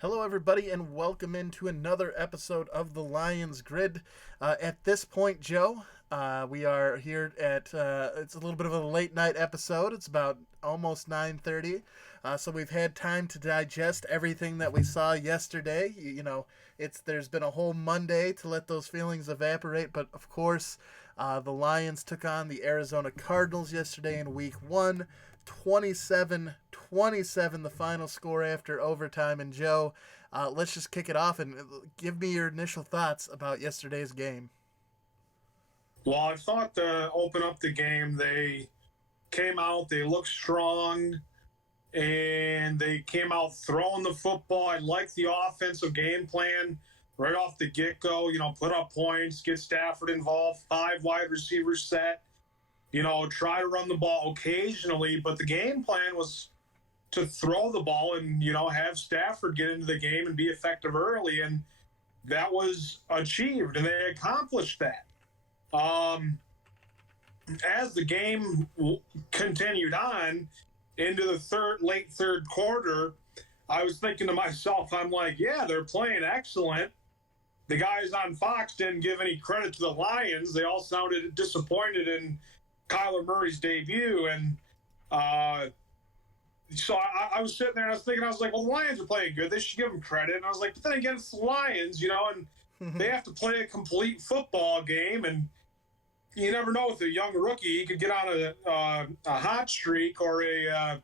Hello, everybody, and welcome into another episode of the Lions Grid. At this point, Joe, we are here at it's a little bit of a late night episode. It's about almost 9:30, so we've had time to digest everything that we saw yesterday. It's there's been a whole Monday to let those feelings evaporate, but of course, the Lions took on the Arizona Cardinals yesterday in Week 1. 27-27 the final score after overtime. And Joe, let's just kick it off and give me your initial thoughts about yesterday's game. Well, I thought to open up the game, they came out, they looked strong, and they came out throwing the football. I liked the offensive game plan right off the get go. Put up points, get Stafford involved, five wide receivers set, try to run the ball occasionally. But the game plan was to throw the ball and, have Stafford get into the game and be effective early. And that was achieved, and they accomplished that. As the game continued on into the late third quarter, I was thinking to myself, I'm like, yeah, they're playing excellent. The guys on Fox didn't give any credit to the Lions. They all sounded disappointed in Kyler Murray's debut. And so I was sitting there and I was thinking, I was like, well, the Lions are playing good. They should give them credit. And I was like, but then again, it's the Lions, and they have to play a complete football game. And you never know with a young rookie, he could get on a hot streak or get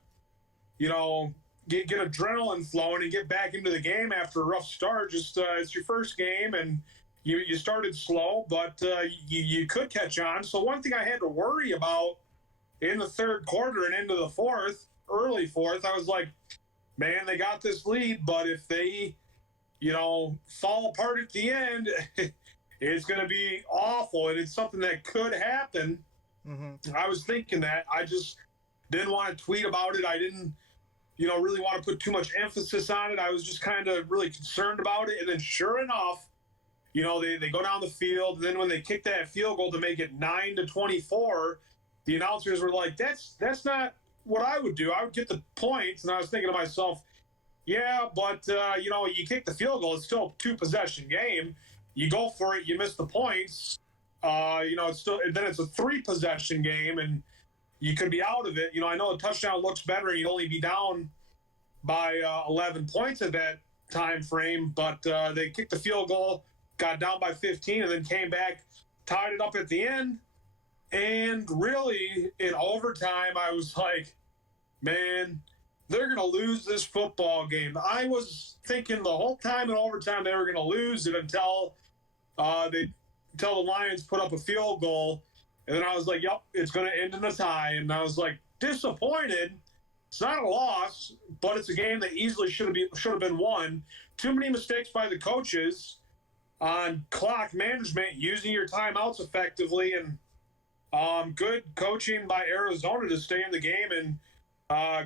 adrenaline flowing and get back into the game after a rough start. Just it's your first game and you started slow, but you could catch on. So one thing I had to worry about in the third quarter and into the early fourth, I was like, man, they got this lead, but if they, fall apart at the end, it's going to be awful, and it's something that could happen. Mm-hmm. I was thinking that. I just didn't want to tweet about it. I didn't, really want to put too much emphasis on it. I was just kind of really concerned about it. And then sure enough, they go down the field. And then when they kick that field goal to make it 9-24, the announcers were like, that's not what I would do. I would get the points. And I was thinking to myself, yeah, but, you kick the field goal. It's still a two-possession game. You go for it, you miss the points. It's still then it's a three-possession game, and you could be out of it. I know a touchdown looks better, and you'd only be down by 11 points at that time frame. But they kicked the field goal, got down by 15, and then came back, tied it up at the end. And really, in overtime, I was like, man, they're going to lose this football game. I was thinking the whole time in overtime they were going to lose it until the Lions put up a field goal. And then I was like, yep, it's going to end in a tie. And I was like, disappointed. It's not a loss, but it's a game that easily should have been won. Too many mistakes by the coaches on clock management, using your timeouts effectively, and good coaching by Arizona to stay in the game, and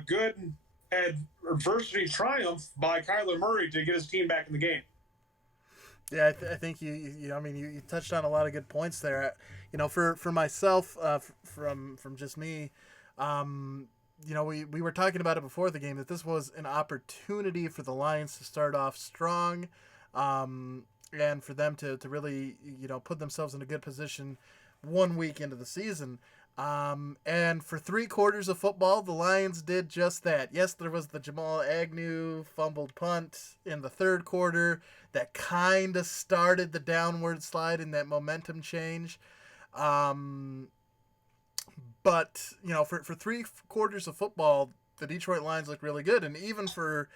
good adversity triumph by Kyler Murray to get his team back in the game. Yeah, I think you touched on a lot of good points there. For myself, from just me, we were talking about it before the game that this was an opportunity for the Lions to start off strong, and for them to really put themselves in a good position 1 week into the season. And for 3/4 of football, the Lions did just that. Yes, there was the Jamal Agnew fumbled punt in the third quarter that kind of started the downward slide in that momentum change. But, for 3/4 of football, the Detroit Lions looked really good. And even for,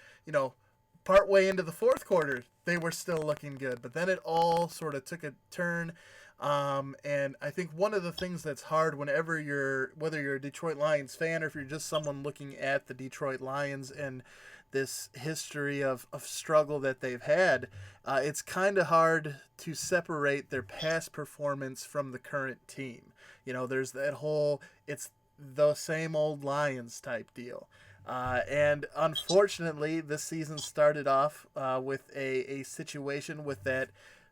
partway into the fourth quarter, they were still looking good. But then it all sort of took a turn. And I think one of the things that's hard whether you're a Detroit Lions fan or if you're just someone looking at the Detroit Lions and this history of struggle that they've had, it's kind of hard to separate their past performance from the current team. There's that whole, it's the same old Lions type deal. And unfortunately, this season started off with a situation with that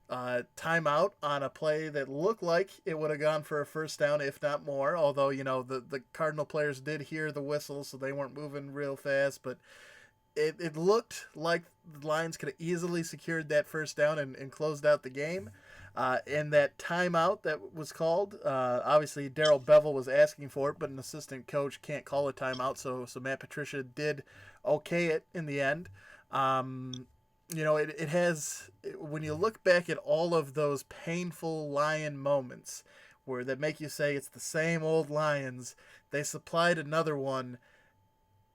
timeout on a play that looked like it would have gone for a first down, if not more. Although, the Cardinal players did hear the whistle, so they weren't moving real fast. But it looked like the Lions could have easily secured that first down and closed out the game. And that timeout that was called, obviously Darrell Bevel was asking for it, but an assistant coach can't call a timeout, so Matt Patricia did okay it in the end. It has, when you look back at all of those painful Lion moments where that make you say it's the same old Lions, they supplied another one,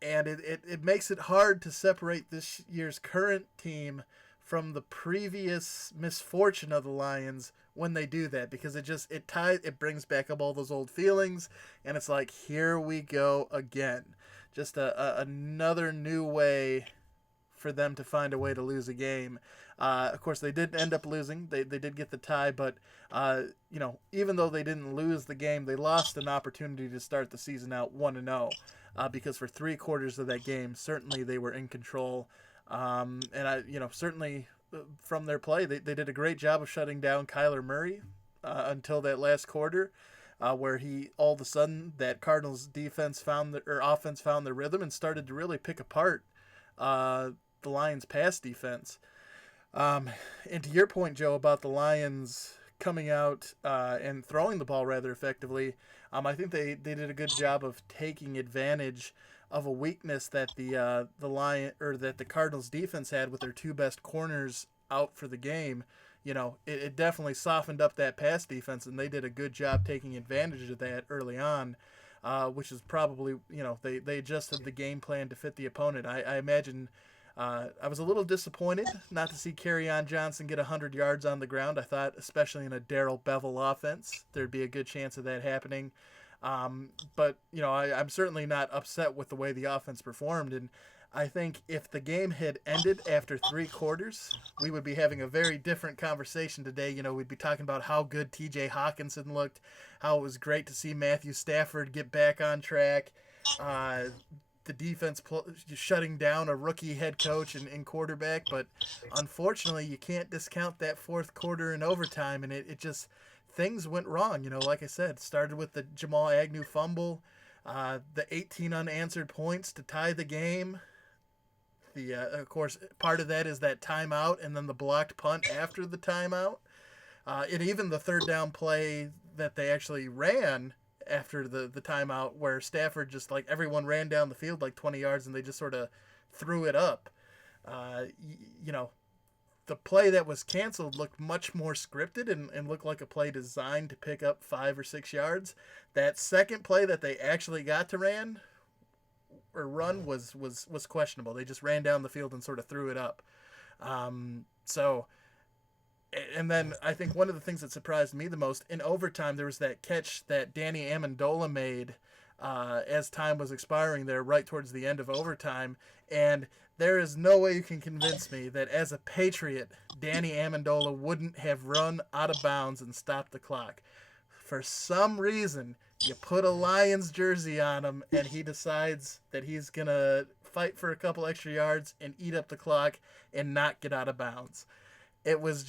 and it makes it hard to separate this year's current team from the previous misfortune of the Lions when they do that, because it brings back up all those old feelings, and it's like, here we go again, just another new way for them to find a way to lose a game. Of course, they did end up losing. They did get the tie, but even though they didn't lose the game, they lost an opportunity to start the season out 1-0, because for 3/4 of that game, certainly they were in control. Certainly from their play, they did a great job of shutting down Kyler Murray until that last quarter, where he all of a sudden that Cardinals offense found their rhythm and started to really pick apart the Lions' pass defense. And to your point, Joe, about the Lions coming out and throwing the ball rather effectively, I think they did a good job of taking advantage of a weakness that the Cardinals defense had with their two best corners out for the game. It definitely softened up that pass defense, and they did a good job taking advantage of that early on, which is probably, they adjusted the game plan to fit the opponent. I imagine I was a little disappointed not to see Kerryon Johnson get 100 yards on the ground. I thought, especially in a Darrell Bevel offense, there'd be a good chance of that happening. But I'm certainly not upset with the way the offense performed, and I think if the game had ended after 3/4, we would be having a very different conversation today. We'd be talking about how good T.J. Hawkinson looked, how it was great to see Matthew Stafford get back on track, the defense shutting down a rookie head coach and quarterback. But unfortunately, you can't discount that fourth quarter in overtime, and it just, things went wrong. Like I said, started with the Jamal Agnew fumble, the 18 unanswered points to tie the game. Of course, part of that is that timeout and then the blocked punt after the timeout. And even the third down play that they actually ran after the timeout, where Stafford just, like, everyone ran down the field like 20 yards and they just sort of threw it up. The play that was canceled looked much more scripted and looked like a play designed to pick up 5 or 6 yards. That second play that they actually got to run was questionable. They just ran down the field and sort of threw it up. And then I think one of the things that surprised me the most, in overtime, there was that catch that Danny Amendola made as time was expiring there right towards the end of overtime. And there is no way you can convince me that as a Patriot, Danny Amendola wouldn't have run out of bounds and stopped the clock. For some reason, you put a Lions jersey on him, and he decides that he's going to fight for a couple extra yards and eat up the clock and not get out of bounds. It was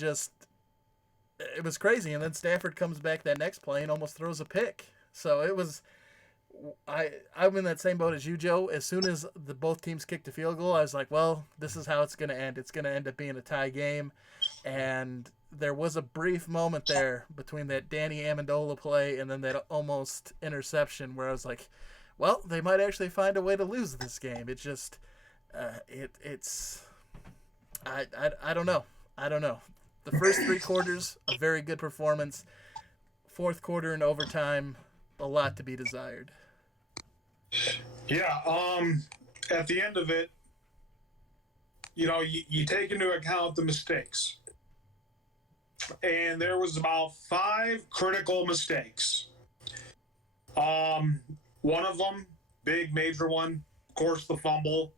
crazy. And then Stafford comes back that next play and almost throws a pick. So it was, I'm in that same boat as you, Joe. As soon as both teams kicked a field goal, I was like, well, this is how it's going to end. It's going to end up being a tie game. And there was a brief moment there between that Danny Amendola play and then that almost interception where I was like, well, they might actually find a way to lose this game. It just, I don't know. The first 3/4, a very good performance. Fourth quarter and overtime, a lot to be desired. Yeah. At the end of it, you take into account the mistakes. And there was about 5 critical mistakes. One of them, big major one, of course, the fumble.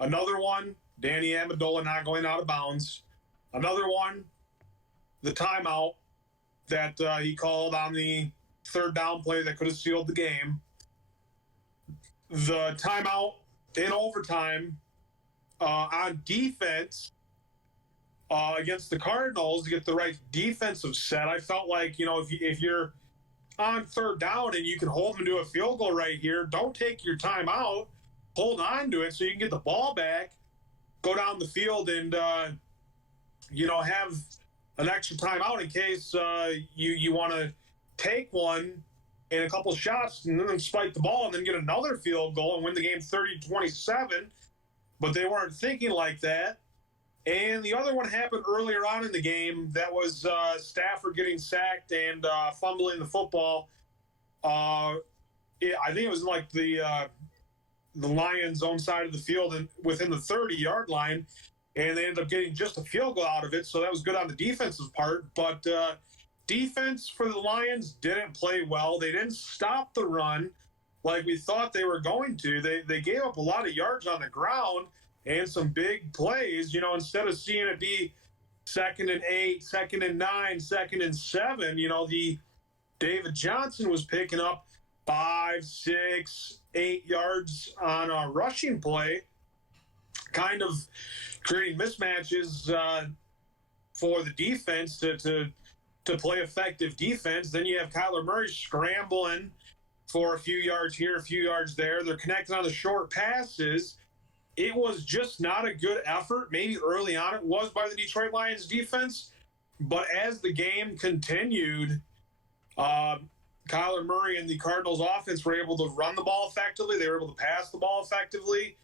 Another one, Danny Amendola not going out of bounds. Another one, the timeout that he called on the third down play that could have sealed the game. The timeout in overtime on defense against the Cardinals to get the right defensive set. I felt like, if you're on third down and you can hold them to a field goal right here, don't take your timeout. hold on to it so you can get the ball back, go down the field, and have an extra timeout in case you want to take one and a couple shots and then spike the ball and then get another field goal and win the game 30-27. But they weren't thinking like that. And the other one happened earlier on in the game. That was Stafford getting sacked and fumbling the football. I think it was like the Lions' own side of the field and within the 30-yard line. And they ended up getting just a field goal out of it. So that was good on the defensive part. But defense for the Lions didn't play well. They didn't stop the run like we thought they were going to. They gave up a lot of yards on the ground and some big plays. Instead of seeing it be 2nd and 8, 2nd and 9, 2nd and 7, the David Johnson was picking up 5, 6, 8 yards on a rushing play, kind of creating mismatches for the defense to play effective defense. Then you have Kyler Murray scrambling for a few yards here, a few yards there. They're connecting on the short passes. It was just not a good effort. Maybe early on it was by the Detroit Lions defense, but as the game continued, Kyler Murray and the Cardinals offense were able to run the ball effectively. They were able to pass the ball effectively,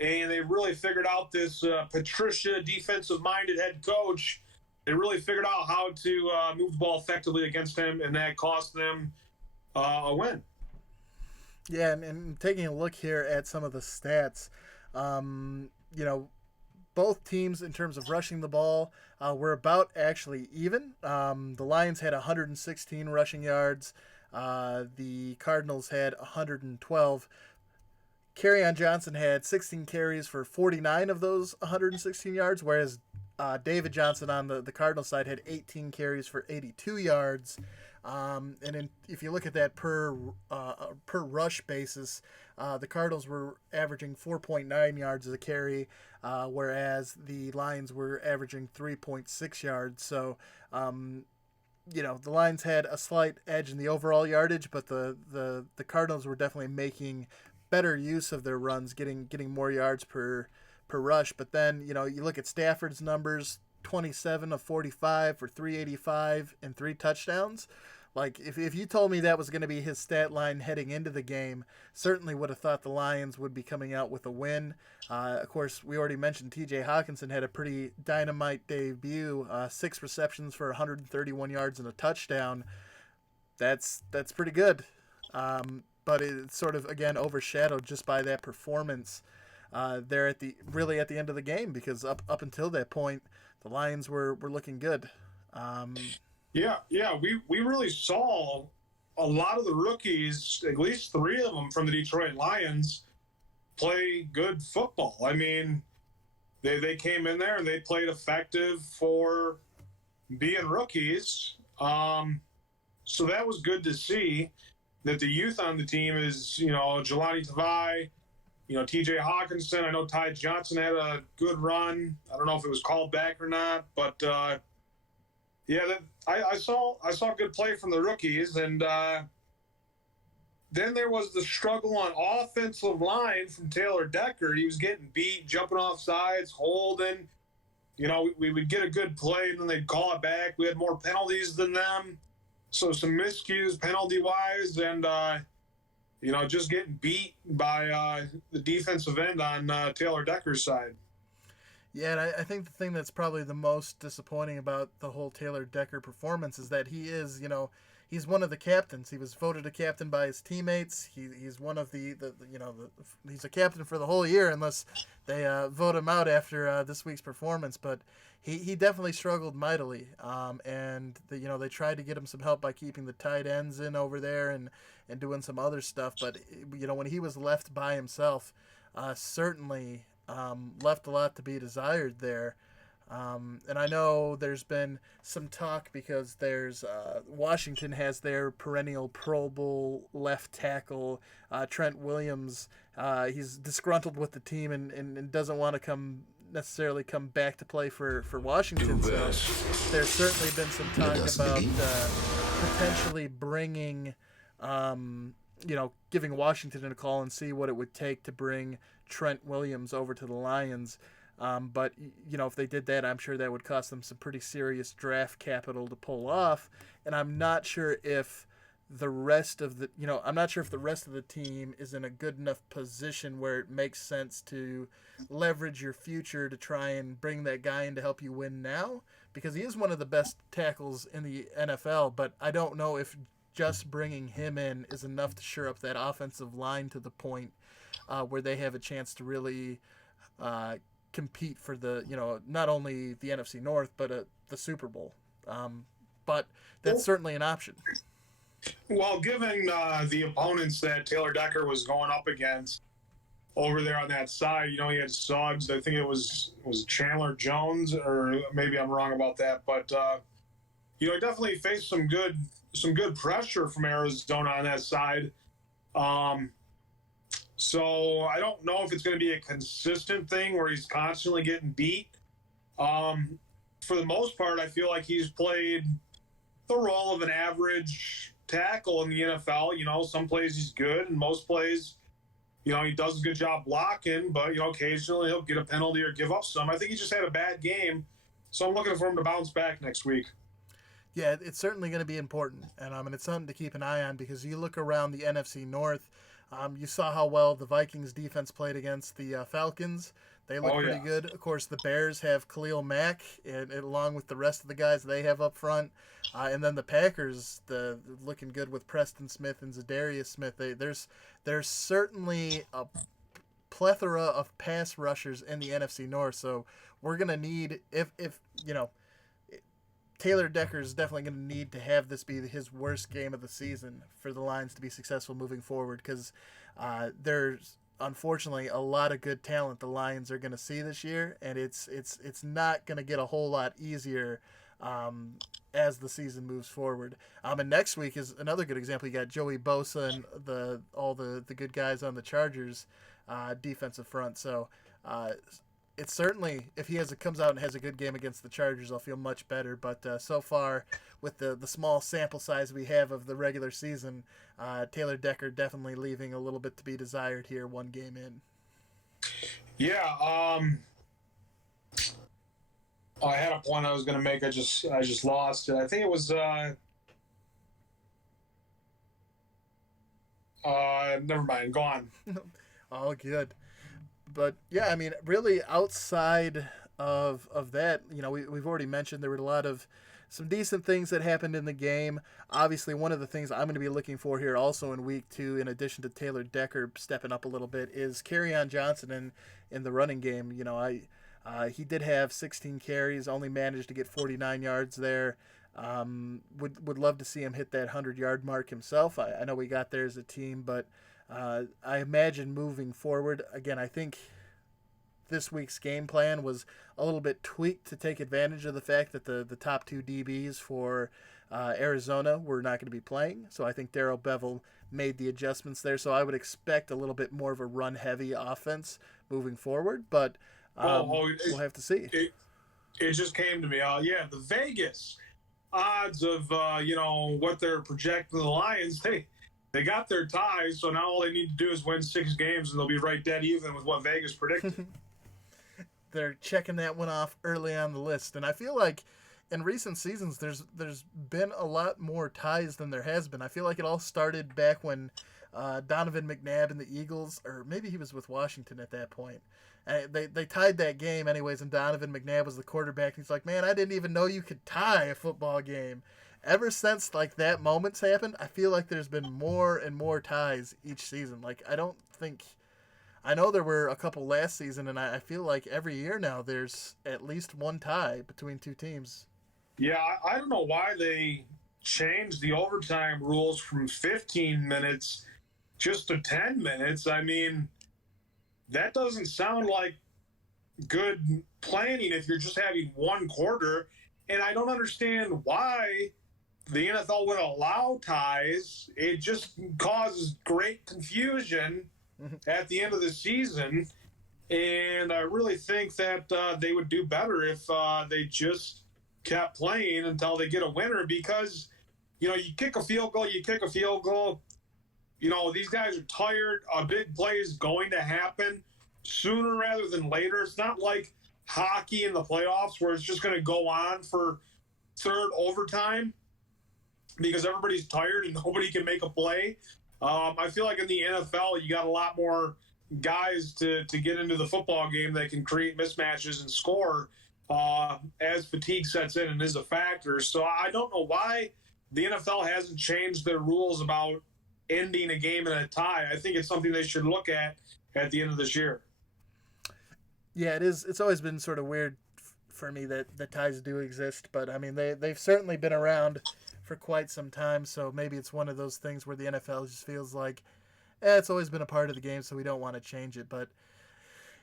and they really figured out this Patricia defensive-minded head coach. They really figured out how to move the ball effectively against him, and that cost them a win. Yeah, and taking a look here at some of the stats, both teams in terms of rushing the ball were about actually even. The Lions had 116 rushing yards. The Cardinals had 112. Kerryon Johnson had 16 carries for 49 of those 116 yards, whereas David Johnson on the Cardinal side had 18 carries for 82 yards. If you look at that per rush basis, the Cardinals were averaging 4.9 yards as a carry, whereas the Lions were averaging 3.6 yards. So, the Lions had a slight edge in the overall yardage, but the Cardinals were definitely making better use of their runs, getting more yards per rush. But then, you look at Stafford's numbers, 27 of 45 for 385 and 3 touchdowns. Like, if you told me that was going to be his stat line heading into the game, certainly would have thought the Lions would be coming out with a win. Of course, we already mentioned T.J. Hawkinson had a pretty dynamite debut, 6 receptions for 131 yards and a touchdown. That's pretty good. But it's sort of, again, overshadowed just by that performance there at the end of the game, because up until that point, the Lions were looking good. Yeah, we really saw a lot of the rookies, at least 3 of them from the Detroit Lions, play good football. I mean, they came in there and they played effective for being rookies. So that was good to see that the youth on the team is, Jelani Tavai, T.J. Hawkinson. I know Ty Johnson had a good run. I don't know if it was called back or not, but I saw good play from the rookies, and then there was the struggle on offensive line from Taylor Decker. He was getting beat, jumping off sides, holding. We would get a good play, and then they'd call it back. We had more penalties than them, so some miscues penalty-wise, and just getting beat by the defensive end on Taylor Decker's side. Yeah, and I think the thing that's probably the most disappointing about the whole Taylor Decker performance is that he is, he's one of the captains. He was voted a captain by his teammates. He's one of he's a captain for the whole year unless they vote him out after this week's performance. But he definitely struggled mightily. And they tried to get him some help by keeping the tight ends in over there and doing some other stuff. But when he was left by himself, certainly left a lot to be desired there. And I know there's been some talk because there's Washington has their perennial Pro Bowl left tackle, Trent Williams. He's disgruntled with the team and doesn't want to necessarily come back to play for Washington. So there's certainly been some talk about potentially bringing giving Washington a call and see what it would take to bring Trent Williams over to the Lions. But if they did that, I'm sure that would cost them some pretty serious draft capital to pull off. And I'm not sure if the rest of the team is in a good enough position where it makes sense to leverage your future to try and bring that guy in to help you win now, because he is one of the best tackles in the NFL. But I don't know if just bringing him in is enough to shore up that offensive line to the point where they have a chance to really compete for the not only the NFC North but the Super Bowl. But that's certainly an option. Well, given the opponents that Taylor Decker was going up against over there on that side, he had Suggs. I think it was Chandler Jones, or maybe I'm wrong about that. But he definitely faced some good pressure from Arizona on that side. So I don't know if it's going to be a consistent thing where he's constantly getting beat. For the most part, I feel like he's played the role of an average tackle in the NFL. Some plays he's good, and most plays, he does a good job blocking, but, occasionally he'll get a penalty or give up some. I think he just had a bad game, so I'm looking for him to bounce back next week. Yeah, it's certainly going to be important, and it's something to keep an eye on, because you look around the NFC North, you saw how well the Vikings defense played against the Falcons. They look pretty good. Of course, the Bears have Khalil Mack, and along with the rest of the guys they have up front. And then the Packers, looking good with Preston Smith and Zadarius Smith. There's certainly a plethora of pass rushers in the NFC North. So we're gonna need, if Taylor Decker is definitely going to need to have this be his worst game of the season for the Lions to be successful moving forward, because there's unfortunately a lot of good talent the Lions are going to see this year, and it's not going to get a whole lot easier as the season moves forward. And next week is another good example. You got Joey Bosa and all the good guys on the Chargers defensive front. So it's certainly, if he comes out and has a good game against the Chargers, I'll feel much better. But so far, with the small sample size we have of the regular season, Taylor Decker definitely leaving a little bit to be desired here, one game in. Yeah, I had a point I was going to make. I just lost it. I think it was never mind. Go on. All good. But yeah, really outside of that, we've already mentioned there were some decent things that happened in the game. Obviously, one of the things I'm going to be looking for here also in week 2, in addition to Taylor Decker stepping up a little bit, is Kerryon Johnson in the running game. He did have 16 carries, only managed to get 49 yards there. Would love to see him hit that 100-yard mark himself. I know we got there as a team, but I imagine moving forward, again, I think this week's game plan was a little bit tweaked to take advantage of the fact that the top 2 DBs for Arizona were not going to be playing. So I think Darrell Bevel made the adjustments there. So I would expect a little bit more of a run-heavy offense moving forward, but we'll have to see. It just came to me. The Vegas odds of what they're projecting the Lions, they got their ties, so now all they need to do is win 6 games, and they'll be right dead even with what Vegas predicted. They're checking that one off early on the list, and I feel like in recent seasons there's been a lot more ties than there has been. I feel like it all started back when Donovan McNabb and the Eagles, or maybe he was with Washington at that point. They tied that game anyways, and Donovan McNabb was the quarterback. He's like, man, I didn't even know you could tie a football game. Ever since that moment's happened, I feel like there's been more and more ties each season. I know there were a couple last season, and I feel like every year now there's at least one tie between 2 teams. Yeah, I don't know why they changed the overtime rules from 15 minutes just to 10 minutes. That doesn't sound like good planning if you're just having one quarter. And I don't understand why the NFL would allow ties. It just causes great confusion at the end of the season. And I really think that they would do better if they just kept playing until they get a winner, because, you kick a field goal, these guys are tired. A big play is going to happen sooner rather than later. It's not like hockey in the playoffs where it's just going to go on for third overtime because everybody's tired and nobody can make a play. I feel like in the NFL, you got a lot more guys to get into the football game that can create mismatches and score as fatigue sets in and is a factor. So I don't know why the NFL hasn't changed their rules about ending a game in a tie. I think it's something they should look at the end of this year. Yeah, it is. It's always been sort of weird for me that the ties do exist, but I mean they've certainly been around for quite some time. So maybe it's one of those things where the NFL just feels like, it's always been a part of the game, so we don't want to change it. But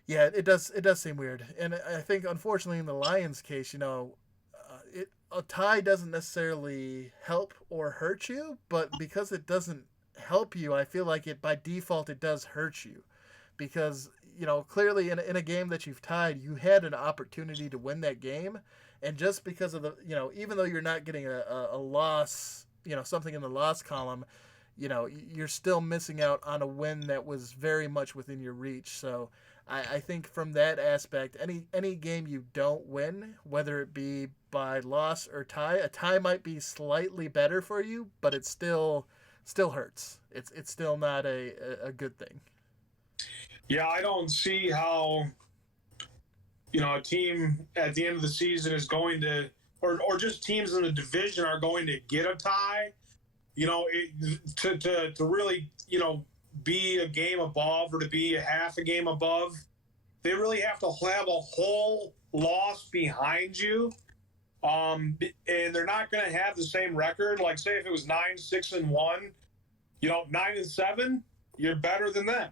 yeah, it does seem weird, and I think unfortunately in the Lions case, a tie doesn't necessarily help or hurt you, but because it doesn't help you, I feel like it by default it does hurt you, because clearly in a game that you've tied, you had an opportunity to win that game, and just because of the even though you're not getting a loss, something in the loss column, you're still missing out on a win that was very much within your reach. So I think from that aspect, any game you don't win, whether it be by loss or tie, a tie might be slightly better for you, but it still hurts. It's still not a good thing. Yeah, I don't see how a team at the end of the season is going to, or just teams in the division are going to get a tie. To really be a game above or to be a half a game above, they really have to have a whole loss behind you. And they're not going to have the same record. Like, say if it was 9-6-1, 9-7, you're better than them.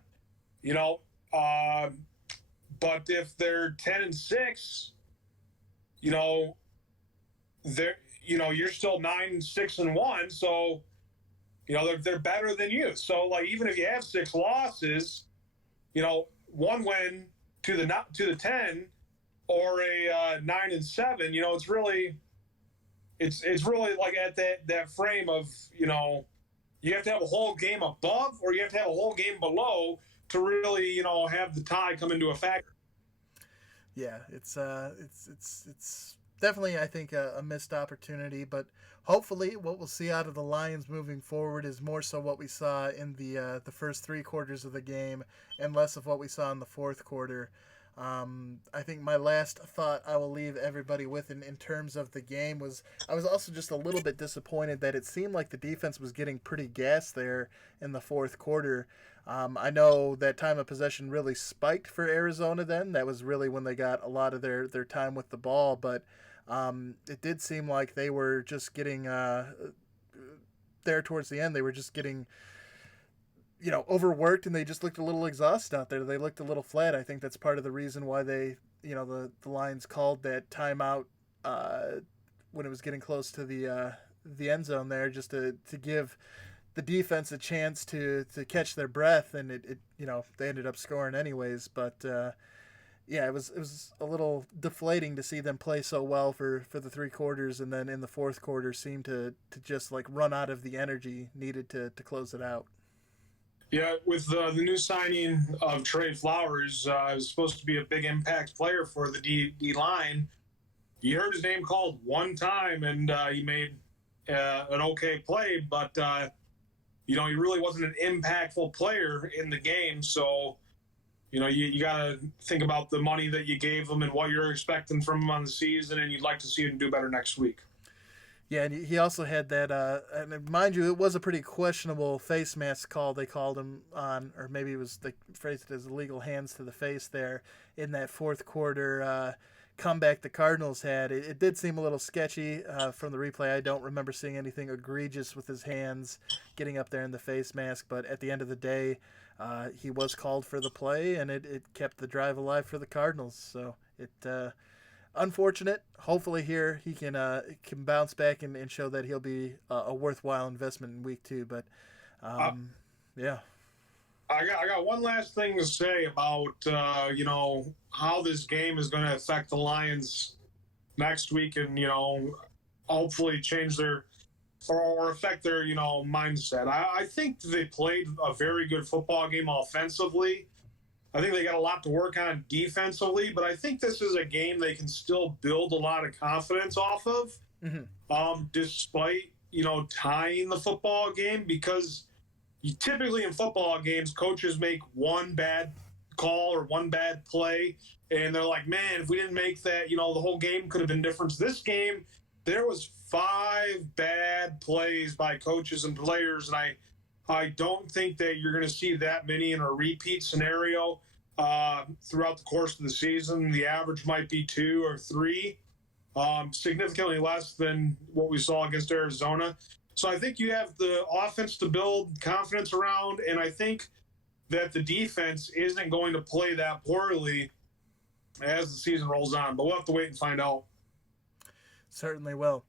But if they're 10-6, they're you're still 9-6-1, so they're better than you. So like even if you have 6 losses, one win to the 10 or a 9-7, it's really like at that frame of you have to have a whole game above or you have to have a whole game below to really have the tie come into a factor. Yeah, it's definitely, I think, a missed opportunity, but hopefully what we'll see out of the Lions moving forward is more so what we saw in the first 3 quarters of the game and less of what we saw in the fourth quarter. I think my last thought I will leave everybody with in terms of the game was I was also just a little bit disappointed that it seemed like the defense was getting pretty gassed there in the fourth quarter. I know that time of possession really spiked for Arizona then. That was really when they got a lot of their time with the ball, but it did seem like they were just getting there towards the end. They were just getting overworked, and they just looked a little exhausted out there. They looked a little flat. I think that's part of the reason why they, the Lions called that timeout when it was getting close to the end zone there, just to give the defense a chance to catch their breath, and it they ended up scoring anyways. But yeah, it was a little deflating to see them play so well for the 3 quarters, and then in the fourth quarter seemed to just like run out of the energy needed to close it out. Yeah, with the new signing of Trey Flowers, it was supposed to be a big impact player for the D line. You heard his name called one time, and he made an okay play, but he really wasn't an impactful player in the game. So, you got to think about the money that you gave him and what you're expecting from him on the season, and you'd like to see him do better next week. Yeah, and he also had that, and mind you, it was a pretty questionable face mask call they called him on, or maybe it was, they phrased it as illegal hands to the face there in that fourth quarter comeback the Cardinals had. It did seem a little sketchy from the replay. I don't remember seeing anything egregious with his hands getting up there in the face mask, but at the end of the day, he was called for the play, and it kept the drive alive for the Cardinals. So it unfortunate. Hopefully here he can bounce back and show that he'll be a worthwhile investment in week 2. But yeah. I got one last thing to say about how this game is going to affect the Lions next week, and hopefully change their or affect their, mindset. I think they played a very good football game offensively. I think they got a lot to work on defensively, but I think this is a game they can still build a lot of confidence off of, Mm-hmm. despite, tying the football game, because you typically in football games, coaches make one bad call or one bad play, and they're like, man, if we didn't make that, the whole game could have been different. This game, there was 5 bad plays by coaches and players, and I don't think that you're going to see that many in a repeat scenario throughout the course of the season. The average might be 2 or 3, significantly less than what we saw against Arizona. So I think you have the offense to build confidence around, and I think that the defense isn't going to play that poorly as the season rolls on. But we'll have to wait and find out. Certainly will.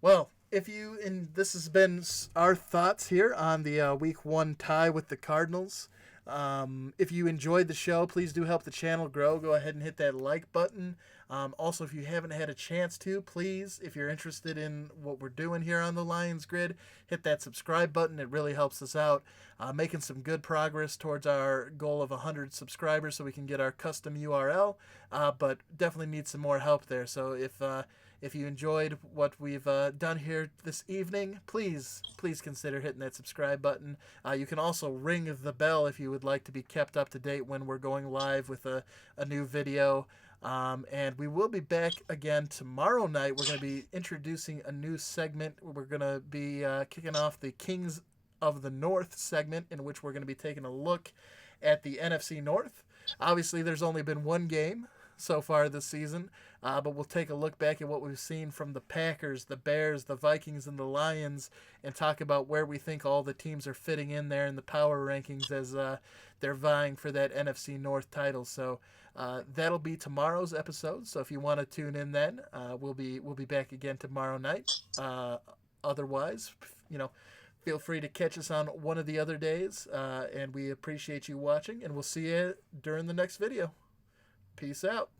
Well, this has been our thoughts here on the Week 1 tie with the Cardinals. If you enjoyed the show, please do help the channel grow. Go ahead and hit that like button. Also, if you haven't had a chance to, please, if you're interested in what we're doing here on the Lions Grid, hit that subscribe button. It really helps us out. Making some good progress towards our goal of 100 subscribers so we can get our custom URL, but definitely need some more help there. So if you enjoyed what we've done here this evening, please consider hitting that subscribe button. You can also ring the bell if you would like to be kept up to date when we're going live with a new video. And we will be back again tomorrow night. We're going to be introducing a new segment. We're going to be kicking off the Kings of the North segment, in which we're going to be taking a look at the NFC North. Obviously, there's only been one game so far this season, but we'll take a look back at what we've seen from the Packers, the Bears, the Vikings, and the Lions, and talk about where we think all the teams are fitting in there in the power rankings as they're vying for that NFC North title. So that'll be tomorrow's episode. So if you want to tune in, then we'll be back again tomorrow night. Otherwise, feel free to catch us on one of the other days, and we appreciate you watching, and we'll see you during the next video. Peace out.